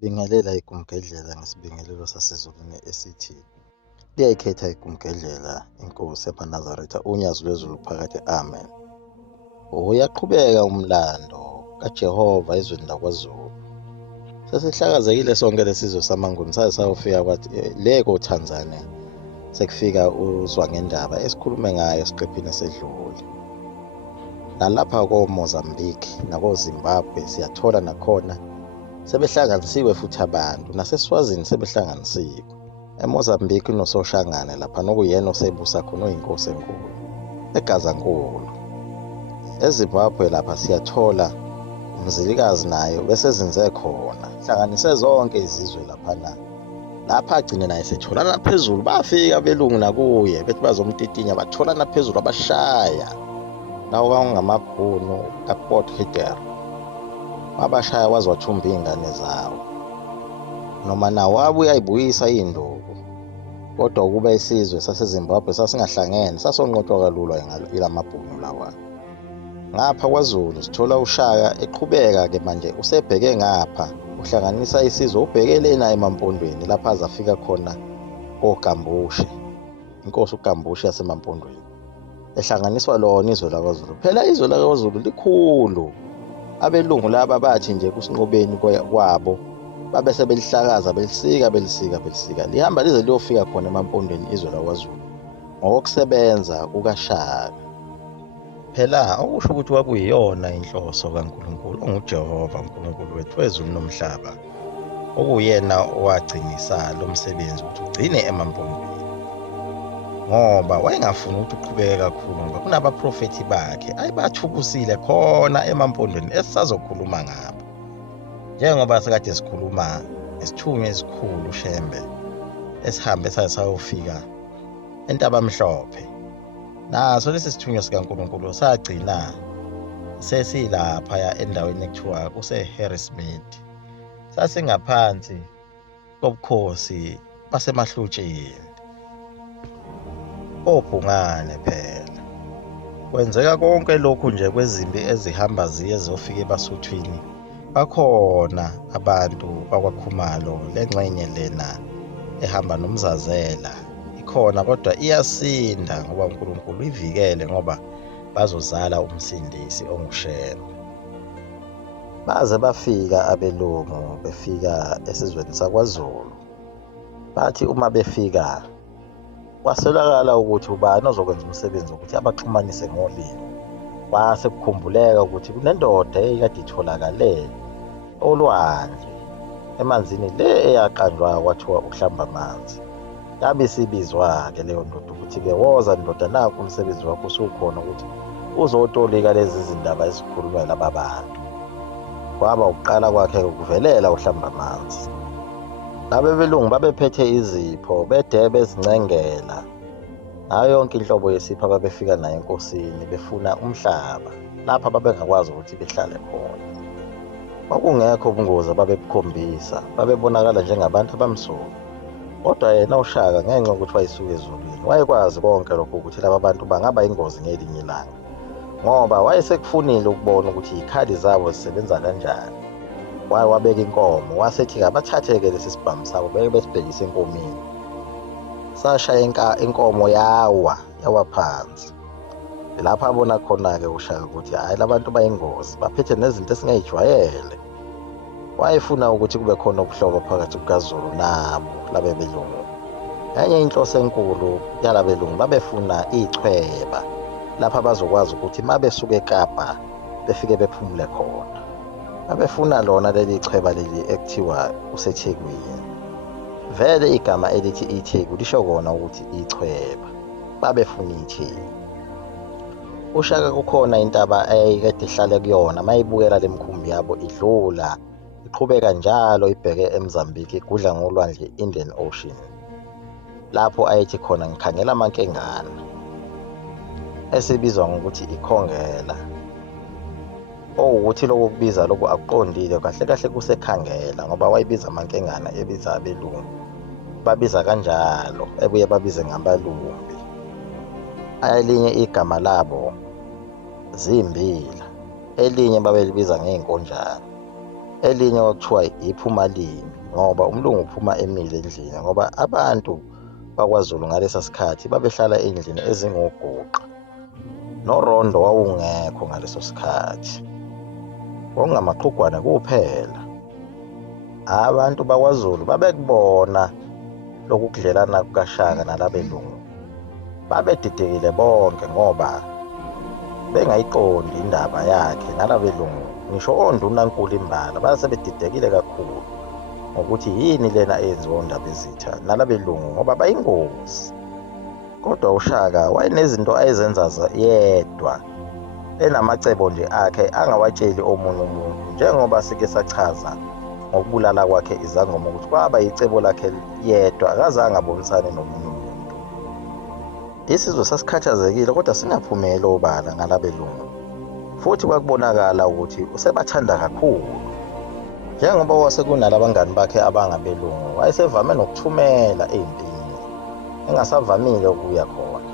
Bingelela igumgedlela ngesibingelelo sasezulwini esithi liyayikhetha igumgedlela inkosi yamaNazaretha unyazo lwezulu phakathi amen. Uyaqhubeka umlando kaJehova ezweni lakwaZulu. Sesihlakazekile sonke lesizwe samaNguni saze sayofika kwathi le ko-Tanzania sekufika uZwangendaba esikhulume ngayo esiqephini esedlule. Nalapha ko-Mozambique nako-Zimbabwe siyathola nakhona sebehlanganisiwe futhi abantu, naseSwazini sebehlanganisiwe. eMozambique unoSoshangane lapha nokuyena osebusa khona oyinkosi enkulu eGazankulu. eZimbabwe lapha siyathola Umzilikazi nayo besezinze khona, hlanganise zonke izizwe laphana. Lapha agcine naye setholana phezulu, bafika belungu nakuye bethi bazomtitinya, batholana phezulu abashaya nawo kangamabhunu kaPort wabashaya waze wathumba iy'ngane zawo, noma nawo wabuye ayibuyisa iy'nduku. Kodwa ukuba isizwe saseZimbabwe sasingahlangene sasonqotshwa kalula ilamabhunu lawa. Ngapha kwaZulu sithola uShaka eqhubeka-ke manje usebheke ngapha, uhlanganisa isizwe, ubheke lena emampondweni lapha azafika khona oGambushe, inkosi uGambushe yasemampondweni, ehlanganiswa lona izwe lakwaZulu. Phela izwe lakwaZulu likhulu, abelungu laba bathi nje kusinqobeni kwabo babe sebelihlakaza belisika lihamba lize liyofika khona emampondweni izwe lakwaZulu ngokusebenza kukaShaka. Phela okusho ukuthi wakuyiyona inhloso kaNkulunkulu onguJehova uNkulunkulu wethu wezulu nomhlaba, okuyena owagcinisa lo msebenzi ukuthi ugcine emampondweni, ngoba wayengafuni ukuthi uqhubeke kakhulu ngoba kunabaprofethi bakhe ayibathukisile khona emampondweni esisazokhuluma ngabo, njengoba sikade sikhuluma ngesithunywa esikhulu Shembe esihambe saze sayofika entabamhlophe. Naso lesi sithunywa sikaNkulunkulu sagcina sesilaphaya endaweni ekuthiwa kuse-Harrismith, sasingaphansi kobukhosi basemahlutsheni, obhungane phela. Kwenzeka konke lokhu nje kwezimpi ezihamba ziye zofika ebaSuthwini, bakhona abantu bakwaKhumalo lengxenye lena ehamba noMzazela ikhona, kodwa iyasinda ngoba uNkulunkulu ivikele, ngoba bazozala umsindisi onguShembe. Baze bafika abelungu befika esizweni sakwaZulu, bathi uma befika kwasolakala ukuthi ubani ozokwenza umsebenzi ukuthi abaxhumanise ngolimi. Kwase kukhumbuleka ukuthi kunendoda eyakade itholakale olwandle emanzini le eyaqanjwa kwathiwa uhlamba amanzi. Yabe isibizwa-ke leyo ndoda ukuthi-ke woza ndoda, nakho umsebenzi wakho usukhona ukuthi uzotolika lezi zindaba ezikhulunywa laba bantu. Kwaba ukuqala kwakhe ukuvelela uhlamba amanzi. Labe belungu babephethe izipho bede bezincengela ngayo yonke inhlobo yesipho ababefika nayo enkosini befuna umhlaba lapha babengakwazi ukuthi behlale khona. Kwakungekho ubungozi ababebukhombisa, babebonakala njengabantu abamsulwa. Kodwa yena uShaka ngenxa yokuthi wayisuka ezulwini wayekwazi konke lokho ukuthi laba bantu bangaba ingozi ngelinye ilanga, ngoba wayesekufunile ukubona ukuthi ikhali zabo zisebenza kanjani. Wabeka inkomo, wasethi abathathe-ke lesi sibhamu sabo beke besibhekise enkomeni. Sashaya inkomo yawa phansi. Lapho abona khona-ke uShaka ukuthi hhayi, labantu bayingozi, baphethe nezinto esingayijwayele. Wayefuna ukuthi kube khona ubuhlobo phakathi kukaZulu nabo labe belungu. Enye inhloso enkulu yalabelungu babefuna ichweba lapha bazokwazi ukuthi uma besuka eKapa befike bephumule khona. Babefuna lona leli chweba leli ekuthiwa kuseThekwini. Vele igama elithi iTheku lisho kona ukuthi ichweba, babefuna iTheku. uShaka kukhona intaba ayekade ihlale kuyona, mayibukela lemkhumbi yabo idlula iqhubeka njalo ibheke eMozambique igudla ngolwandle Indian Ocean, lapho ayethi khona ngikhangela amankengana esibizwa ngokuthi ikhongela, okuthi lokho kubiza lokho akuqondile kahle kahle kusekhangela, ngoba wayibiza amankengana ebiza abelungu babiza kanjalo, ebuye babize ngabalumbi. Elinye igama labo Zimbila, elinye babelibiza ngey'nkonjane. elinye kwakuthiwa iphuma limbi ngoba umlungu uphuma emile endlini ngoba abantu bakwaZulu ngalesa sikhathi babehlala endlini ezingoguqa norondo wawungekho ngaleso sikhathi, kwakungamaqhugwana kuphela. Abantu bakwaZulu babekubona lokhu kudlelana kukaShaka nalabelungu, babedidekile bonke ngoba bengayiqondi indaba yakhe nalabelungu. Ngisho ondunankulu imbala basebedidekile kakhulu ngokuthi yini lena eyenziwa undaba ezitha nalabelungu ngoba bayingozi. Kodwa uShaka wayenezinto ayezenza yedwa, enamacebo nje akhe angawatsheli omunye umuntu, njengoba sike sachaza ngokubulala kwakhe izangoma ukuthi kwaba yicebo lakhe yedwa, akazange abonisane nomunye umuntu. Isizwe sasikhathazekile kodwa singaphumeli obala ngalabelungu, futhi kwakubonakala ukuthi usebathanda kakhulu. Njengoba wasekunalabangani bakhe abangabelungu, wayesevame nokuthumela empini, engasavamile ukuya khona.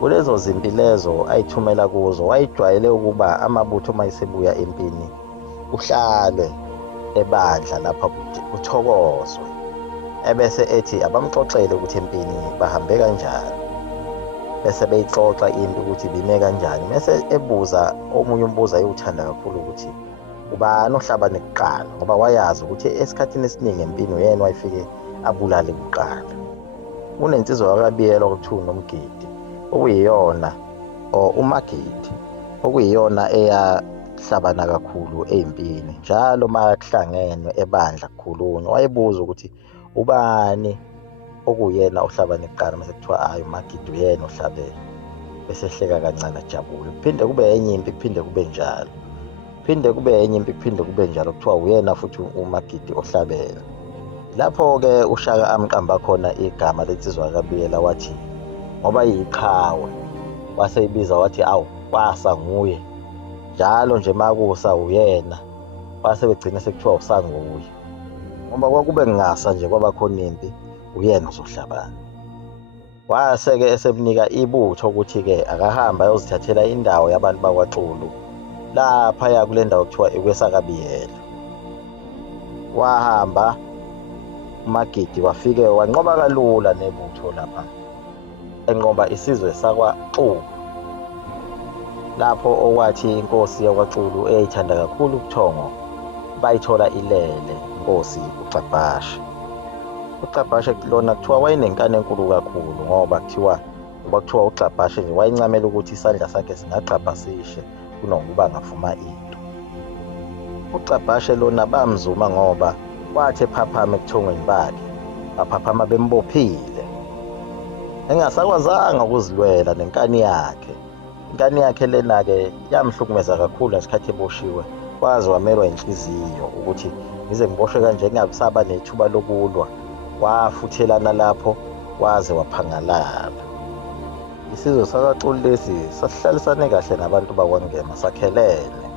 Kulezo zimpi lezo ayithumela kuzo, wayijwayele ukuba amabutho mayesebuya empini uhlalwe ebandla lapha kuthokozwe, ebese ethi abamxoxele ukuthi empini bahambe kanjani, bese beyixoxa impi ukuthi bime kanjani, bese ebuza omunye umbuzo ayewuthanda kakhulu ukuthi ubani ohlabane kuqala, ngoba wayazi ukuthi esikhathini esiningi empini uyena wayefike abulale kuqala. Unensizwa yakabiyelwa okuthiwa uNomgidi, okuyiyona uMagidi, okuyiyona eyahlabana kakhulu empini. Njalo makuhlangenwe ebandla kukhulunywa wayebuza ukuthi ubani okuyena ohlabane kuqala, mase kuthiwa hayi uMagidi uyena ohlabene, bese ehleka kancane ajabule. Kuphinde kube enye impi, kuphinde kube njalo, kuphinde kube enye impi, kuphinde kube njalo, kuthiwa uyena futhi uMagidi ohlabene. Lapho-ke uShaka amqamba khona igama lensizwa yakabiyela, wathi ngoba yiqhawe waseyibiza wathi awu kwasa nguye, njalo nje makusa uyena, base begcina sekuthiwa usanguye ngoba kwakube ngasa nje kwabakhona impi, uyena uzohlabana. Wase-ke esemnika ibutho ukuthi-ke akahamba ayozithathela indawo yabantu bakwaXulu laphaya kule ndawo kuthiwa ikwesakabiyela. Wahamba uMagidi wafike wanqoba kalula nebutho lapha, enqoba isizwe sakwaXulu, lapho okwathi inkosi yakwaXulu eyayithanda kakhulu ubuthongo bayithola ilele inkosi uXabhashe. uXabhashe lona kuthiwa wayenenkani enkulu kakhulu ngoba kuthiwa uXabhashe nje wayencamela ukuthi isandla sakhe singagxabhasishe kunokuba angafuma into. uXabhashe lona bamzuma ngoba wathi ephaphama ebuthongweni bakhe, baphaphama bembophile, engasakwazanga ukuzilwela nenkani yakhe. Inkani yakhe lena-ke yamhlukumeza kakhulu ngesikhathi eboshiwe, waze wamelwa inhliziyo ukuthi ngize ngiboshwe kanje ngingabisaba nethuba lokulwa. Wafuthelana lapho waze waphangalala. Isizwe sakwaXulu lesi sasihlalisane kahle nabantu bakwangema, sakhelene,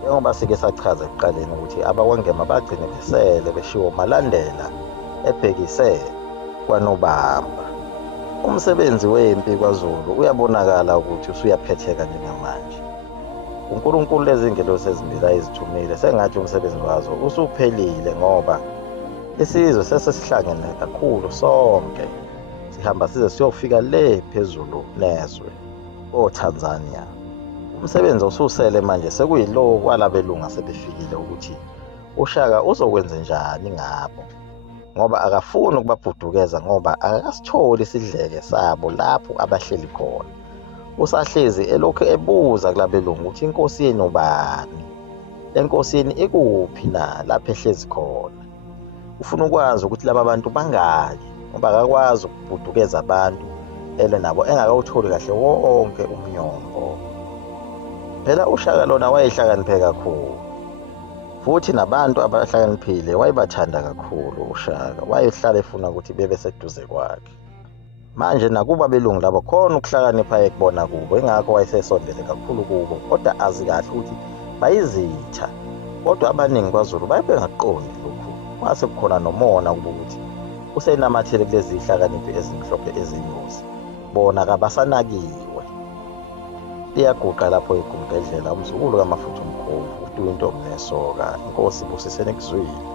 njengoba sike sachaza ekuqaleni ukuthi abakwangema bagcine besele beshiwo malandela ebhekise kwaNobamba. Umsebenzi wempi kwaZulu uyabonakala ukuthi usuyaphetheka njengamanje. uNkulunkulu lezi ngelosi ezimbili ayizithumile, sengathi umsebenzi wazo usuphelile ngoba isizwe sesesihlangene kakhulu sonke, sihamba size siyofika le phezulu nezwe oTanzania. Umsebenzi osusele manje sekuyilo kwalabelunga sebefikile ukuthi uShaka uzokwenza njani ngabo, ngoba akafuni ukubabhudukeza ngoba akasitholi isidleke sabo lapho abahleli khona. Usahlezi elokhu ebuza kulabelungu ukuthi inkosi yenu ubani, lenkosi yenu ikuphi na lapho ehlezi khona. Ufuna ukwazi ukuthi laba bantu bangaki ngoba akakwazi ukubhudukeza abantu ele nabo engakawutholi kahle wonke umnyombo. Phela uShaka lona wayehlakaniphe kakhulu, futhi nabantu abahlakaniphile wayebathanda kakhulu uShaka, wayehlala efuna ukuthi bebe seduze kwakhe. Manje nakuba belungu labo khona ukuhlakanipha ekubona kubo, ingakho wayesesondele kakhulu kubo, kodwa azi kahle ukuthi bayizitha. Kodwa abaningi kwaZulu bayebengaqondi lokhu, kwase kukhona nomona kuba ukuthi usenamathele kulezi hlakaniphi ezimhlophe ezinyosi, bona kabasanakiwe. Liyaguqa lapho igumbedlela umzukulu kaMafutha Umkhulu uyintombi nesoka, inkosi ibusiseni ekuzwini.